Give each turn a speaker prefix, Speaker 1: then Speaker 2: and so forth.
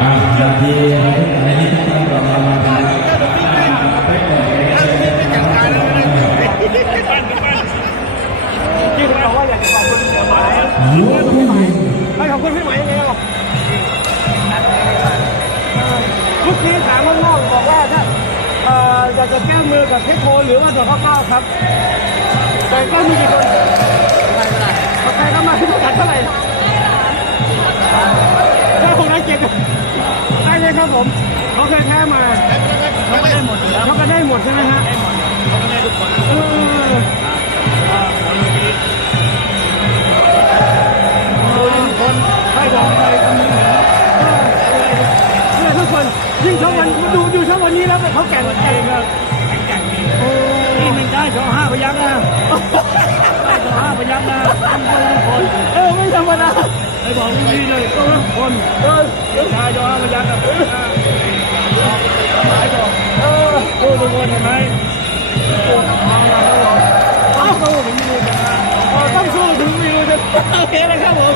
Speaker 1: อ่านไหนที่ตั
Speaker 2: ้ว่าอยากจะขอบคุณเสือหมาไม่ขอบคุณพี่หมายยหรอกเมื่อกี้ถามนบอกว่าถ้จะแก้มือกับเพชรโทหรือว่าดอกข้าวครับแต่ก็มีกี่คน ครับผมเขาเคยแพ้มา
Speaker 3: เขาไม่ได้หมดอยู่แล้วเข
Speaker 2: าก็ได้หมดใช่ไหมฮะ
Speaker 3: ได้หมดเขาก็ได้ทุกคน
Speaker 2: เออ
Speaker 3: อ่าคนดูทุกคนให้บอกอะไรก็มีเหมือน
Speaker 2: เนี่ยทุกคนยิ่งเขาวันดูดูช่วงวันนี้แล้วเขาแก่งแก่เองงก
Speaker 3: ็แข็งแก่งดี
Speaker 2: นี่มั
Speaker 3: นได้สองห้าพยักนะได้สองห้าพยักนะทุกคน
Speaker 2: เออไม่ธรรมดา
Speaker 3: ไปบอกลูกพี่หน่อยต้องรับคน
Speaker 2: เออเด็ก
Speaker 3: ทายยอมมาจันกับหมายบอก
Speaker 2: เออพูดท
Speaker 3: ุกคนเห็นไหม
Speaker 2: ปวดมาแล้ว
Speaker 3: ต้องสู้ถึงมือจะต้องสู้
Speaker 2: ถึงมือจะโอเคนะครับผม